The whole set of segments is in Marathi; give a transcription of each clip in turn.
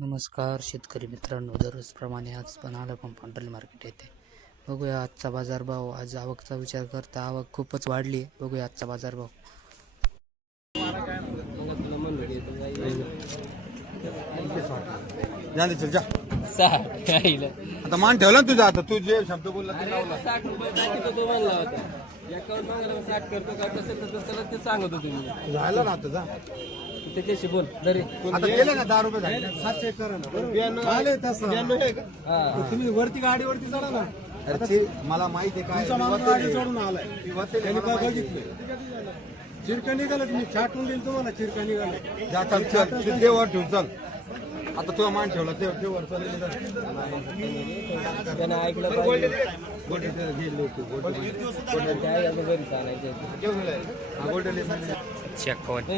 नमस्कार शेतकरी मित्रांनो, दररोजप्रमाणे आज पण आलं पण पंढरी मार्केट येते. बघूया आजचा बाजारभाव. आज आवकचा विचार करता आवक खूपच वाढली आहे. बघूया आजचा बाजारभाव. आता मान ठेवला ना तुझा. आता तू जे शब्द बोलला ते लावला. 60 रुपये टाकी तो म्हणला होता. एकावर मागायला 60 करतो का तसं तर तसं ते सांगत होतो मी. झालं ना आता जा. त्याच्याशी बोल दरे आता गेले का 10 रुपये झाले. 700 करा ना. झाले तसं. तुम्ही वरती गाडीवरती चढा ना. अरे ते मला माहिती आहे तुमचा माणूस काय गाडी चढून आलाय. ती वतेल त्यांनी मला काय माहिती आहे. बघितलं चिरका निघालं. तुम्ही छाटून देईल तुम्हाला चिरका निघाले. जा चल चल ते वर ठेव चल. आता तुझा मान ठेवला ते वर चल. त्यानं ऐकलं पाहिजे. गोटे ते घे लोक गोटे काय आता घरी चालायचं. ए,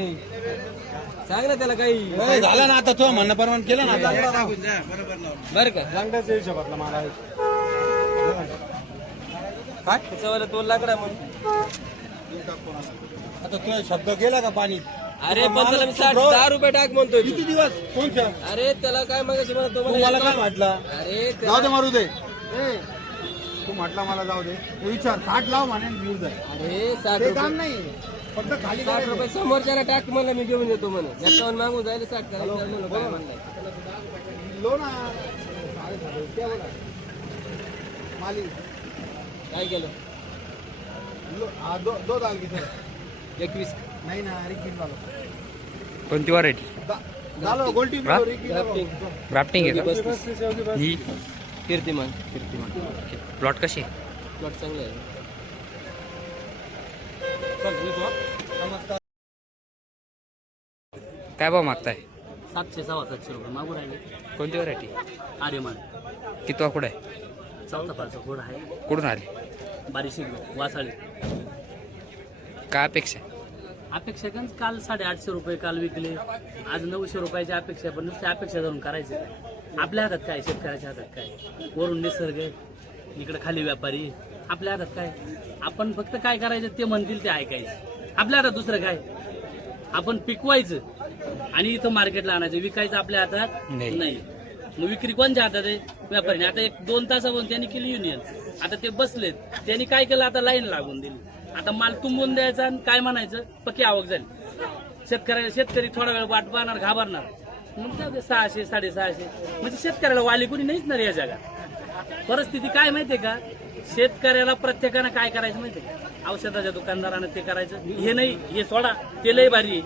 सांग ना त्याला काही झालं ना आता तुझं म्हणणं परवान केलं ना आता. बरं का लांगड्याच्या हिशोबातला माल आहे. काय त्याच्यावाला तो लाकडा म्हणून आता तुझा शब्द गेला का पाणी. अरे पण त्याला मी 10 रुपये टाक म्हणतोय किती दिवस कोणच्या अरे त्याला काय मागायची म्हणतो मला काय म्हटलं. अरे जाऊ दे मारू दे. तू म्हटला मला जाऊ दे. तू विचार 60 लाव म्हणे घेऊन जाय. अरे 60 ते रुपये काम नाही फक्त खाली 60 रुपये समोरच्याला टाक मला मी घेऊन येतो म्हणे. याच्यावर मागून जायला 60 करायचं म्हणलं काय म्हणलं. लो ना माली काय केलं दो दाल किती 21 नाही ना रिकिन झालो. कोणती व्हरायटी? झालो गोल्टी ग्राफ्टिंग ग्राफ्टिंग आहे का? 35 ही कीर्तिमान प्लॉट कशी? प्लॉट चांगला आहे. काय भाव मागताय? 700 750 रुपये मागून राहिले. कोणती व्हरायटी? आर्यमान कितवा कुठं आहे? चौथा पाचचा घोड आहे. कुठून आले? बारीशी वासाळी. काय अपेक्षा? अपेक्षा काल 850 रुपये काल विकले. आज 900 रुपयाची अपेक्षा. पण नुसती अपेक्षा धरून करायचे काय? आपल्या हातात काय? शेतकऱ्याच्या हातात काय? वरून निसर्ग, इकडे खाली व्यापारी. आपल्या हातात काय? आपण फक्त काय करायचं ते म्हणतील ते ऐकायचं. आपल्या हातात दुसरं काय? आपण पिकवायचं आणि इथं मार्केटला आणायचं. विकायचं आपल्या हातात नाही. मग विक्री कोणच्या हातात आहे? व्यापारी. आता 1-2 तासापासून त्यांनी केली युनियन. आता ते बसलेत. त्यांनी काय केलं? आता लाईन लागून दिली. आता माल तुंबून द्यायचा आणि काय म्हणायचं? पक्की आवक झाली. शेतकरी थोडा वेळ वाट पाहणार, घाबरणार. मग जाऊ दे 600 650. म्हणजे शेतकऱ्याला वाली कोणी नाहीच ना रे या जगात. परिस्थिती काय माहितीये का? शेतकऱ्याला प्रत्येकानं काय करायचं माहितीये का? औषधाच्या दुकानदारानं ते करायचं. हे नाही, हे सोडा, ते लय भारी.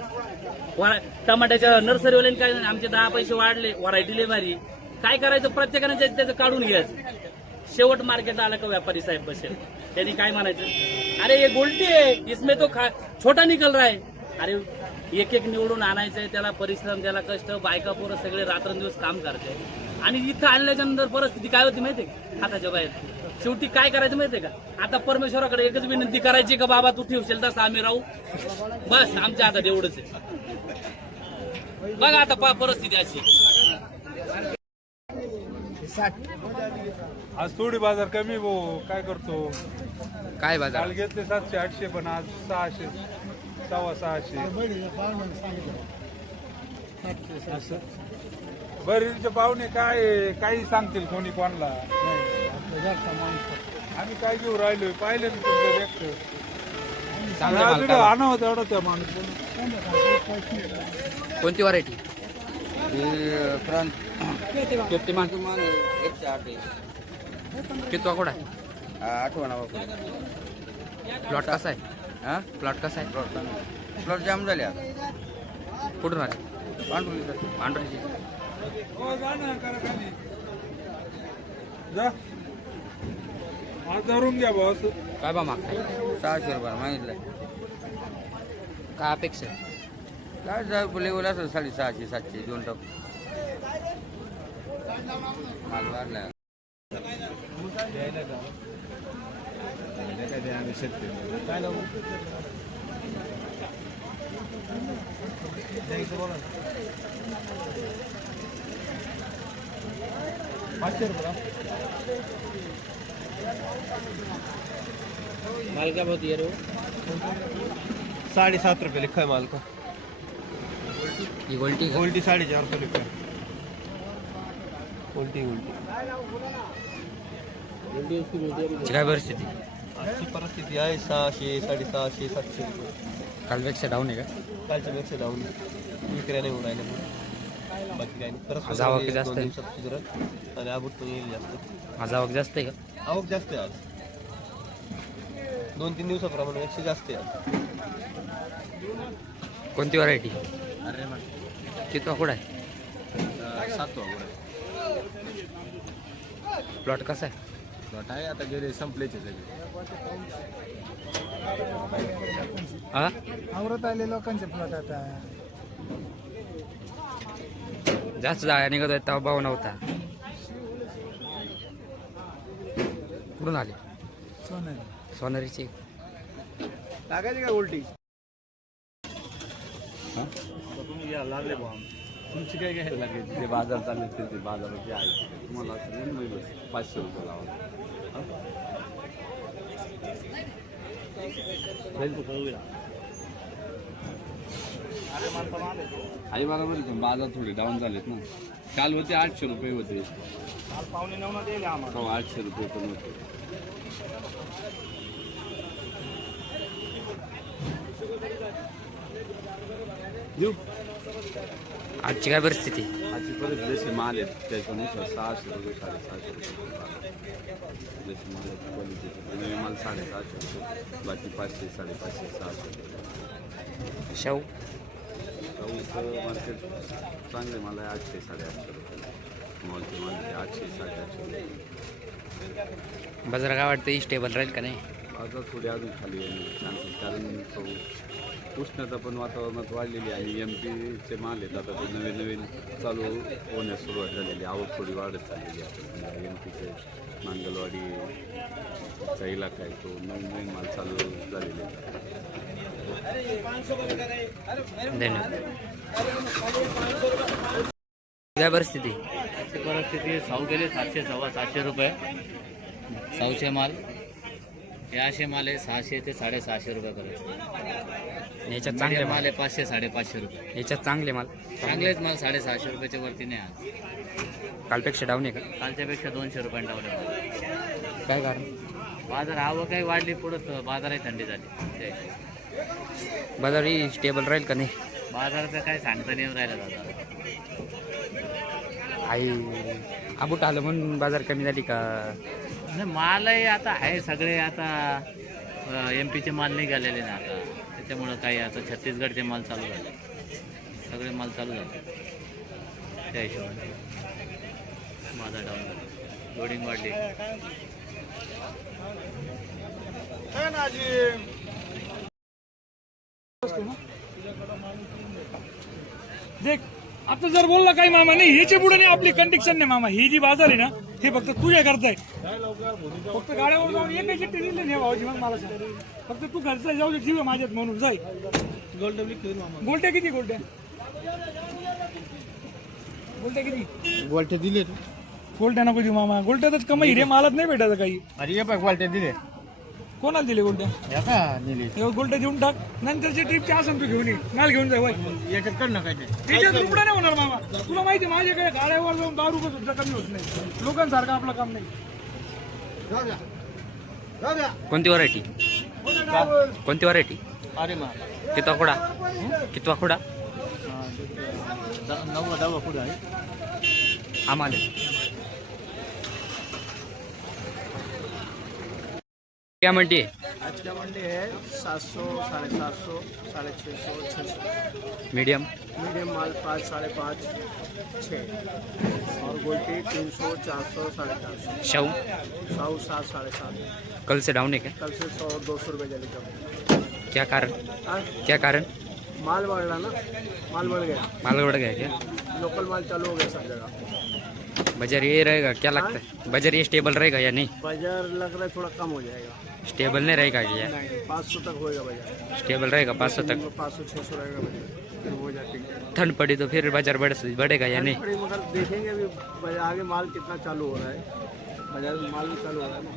टमाट्याच्या नर्सरीवाल्यांनी काय आमचे 10 पैसे वाढले, व्हरायटी लय भारी. काय करायचं? प्रत्येकानं त्याचं काढून घ्यायचं. शेवट मार्केट आला का व्यापारी साहेब बसेल. त्यांनी काय म्हणायचं? अरे हे गोल्टी आहे, इसमें तो छोटा निकल रहा है. अरे एक निवडून आणायचंय, त्याला परिश्रम, त्याला कष्ट, बायका पोरं सगळे रात्रंदिवस काम करते. आणि इथं आणल्याच्या नंतर परिस्थिती काय होती माहितीये का? हाताच्या बाहेर. शेवटी काय करायचं माहितीये का? आता परमेश्वराकडे एकच विनंती करायची का बाबा तू ठेवशील तसं आम्ही राहू. बस आमच्या हातात एवढंच आहे. बघा आता परिस्थिती अशी. आज थोडी बाजार कमी भाऊ काय करतो. काय बाजार? काल घेतले 700 800 पण आज 600 650. असं बरेचसे पाहुणे काय काही सांगतील कोणी कोणाला. आम्ही काय घेऊ राहिलोय पाहिलं ना तुमचं व्यक्त आणावं तेवढं त्या माणूस. कोणती व्हरायटी? कीर्तिमान 108 कितवा कुठं आहे? 8 प्लॉट कसा आहे? प्लॉट कसा आहे? प्लॉट जाम झाले आता. कुठून आले? पांढरीची. हो जा ना करा खाली जा. आज धरून घ्या बॉस. काय भाव मागताय? 600 रुपये मागितलंय. काय अपेक्षा आहे? काय जाऊ लेवल असं 650 700 2 टप माल वाढलाय. माल क्या बहुत ये रो 7.5 रुपये लिखा है माल का. ही गोल्टी का? गोल्टी 450 लिखा है. उलटी उलटी ची काय परिस्थिती? आजची परिस्थिती आहे 600, 650, 700 रुपये. कालपेक्षा डाऊन आहे का? कालच्या पेक्षा जाऊन विक्र्या नाही होऊन राहिल्या म्हणून. बाकी काही नाही. परत आज आवक सुधारेल, जास्त 2 आहे. दिवसात सुधारेल आणि आबूट पण येईल जास्त. आज आवक जास्त आहे का? आवक जास्त आहे आज. 2-3 दिवसाप्रमाणे पेक्षा जास्त आहे आज. कोणती व्हरायटी? किती आकुड आहे? 7 वाजता. प्लॉट कसा आहे? प्लॉट आहे आता गेले संपलेचे सगळे. हा आवरत आले लोकांचे प्लॉट आता जास्त जागा निघत आहे तेव्हा भाव नव्हता. कुठून आले? सोनारीची. टाकायची काय उलटी तुमची काय घ्यायला लागेल ते बाजार चालले ते बाजाराचे आहे तुम्हाला 500 रुपये लावा. आई बरोबर पण बाजार थोडे डाऊन झालेत ना. काल होते 800 रुपये होते. काल 8:45 दिले आम्हाला. 800 रुपये पण होते. देऊ आजची काय परिस्थिती? आजची परत जसे माल आहेत त्याच्यानुसार 600 रुपये 750 रुपये जसे माल आहेत क्वालिटीचे नवे माल 750 रुपये बाकी 500 550 600 रुपये. शाहू शाहूचं मार्केट चांगले माल आहे 800 850 रुपये मॉलचे माल 800 850 रुपये. बाजार काय वाटतं स्टेबल राहील का नाही? बाजार थोडी अजून खाली येण्याचे चान्सेस कारण तो उष्णता पण वातावरणात वाढलेली आहे. MP चे माल आहेत आता ते नवीन नवीन चालू होण्यास सुरुवात झालेली आवक थोडी वाढत चाललेली आहे. MPचे नांगलवाडीचा इलाका आहे तो नवीन नवीन माल चालू झालेले आहे. धन्यवाद. काय परिस्थिती? आजची परिस्थिती साऊ गेले 700 750 रुपये साऊचे माल. हे असे माल आहे 600 ते 650 रुपयापर्यंत. याच्यात चांगले माल माल आहे 500 550 रुपये. याच्यात चांगले माल चांगलेच माल 650 रुपयाच्या वरती नाही आज. कालपेक्षा डाऊन आहे का? कालच्यापेक्षा 200 रुपयांनी डाऊन. काय कारण? बाजार आवक काही वाढली पुढं बाजारही थंडी झाली. ते बाजार ही स्टेबल राहील का नाही? बाजाराचं काय सांगता नाही येऊन राहिलं दादा. आई आबूट आलं म्हणून बाजार कमी झाली का? नाही मालही आता आहे सगळे आता MP चे माल निघालेले ना आता त्याच्यामुळं काही आता छत्तीसगडचे माल चालू झाले सगळे माल चालू झाले त्या हिशोबाने माझा डाऊन लोडिंग वाढली. देख आता जर बोलला काही मामा नाही ह्याच्या पुढे नाही आपली कंडिक्शन नाही मामा. ही जी बाजार आहे ना हे फक्त तुझ्या करताय. फक्त गाड्यावर जाऊन एक चिठ्ठी दिली नाही भाऊजी मग मला सांग. फक्त तू घरचा जाऊ दे जीव आहे माझ्यात म्हणून जाय. गोलट्या किती गोलट्या किती गोलटे दिले गोलट्या नको देऊ मामा. गोलट्यातच कमाई रे मालच नाही भेटायचं काही. अरे ये बघ गोलटे दिले कोणाला दिले गोलट्या? या का नेले हे गोलट्या देऊन टाक. नंतरची ट्रिपची असं तू घेऊन ये माल घेऊन जाय. याच्यात कर ना काय ते त्याच्यात तुकडा नाही होणार मामा. तुला माहिती आहे माझ्याकडे गाड्यावर जाऊन 10 रुपये सुद्धा कमी होत नाही. लोकांसारखं आपलं काम नाही. कोणती व्हरायटी? कोणती व्हरायटी? अरे मा किती आकुडा? किती आकुडा? 9 पुढे आहे आम्हाला क्या म्हणते? आज क्या मंडी है 700 750 650 600 मीडियम मीडियम माल 5 5.5 6 और गोल्टी 300 400 450 शाहू 7 7.5 कल से डाउन है क्या? कल से 100 200 रुपये जल्दी कम क्या कारण? हाँ? क्या कारण? माल बढ़ ना माल बढ़ गया माल बढ़ गया क्या? लोकल माल चालू हो गया सब जगह. बाजार ये रहेगा क्या लगता है? बाजार ये स्टेबल रहेगा या नहीं? बाजार लग रहा है थोड़ा कम हो जाएगा. स्टेबल नहीं रहेगा क्या? नहीं 500 तक होएगा बाजार. स्टेबल रहेगा 500 तक. 500 600 रहेगा बाजार फिर हो जाएगा. ठंड पड़ी तो फिर बाजार बढ़ेगा या नहीं? मगर देखेंगे अभी आगे माल कितना चालू हो रहा है. बाजार में माल भी चालू हो रहा है ना.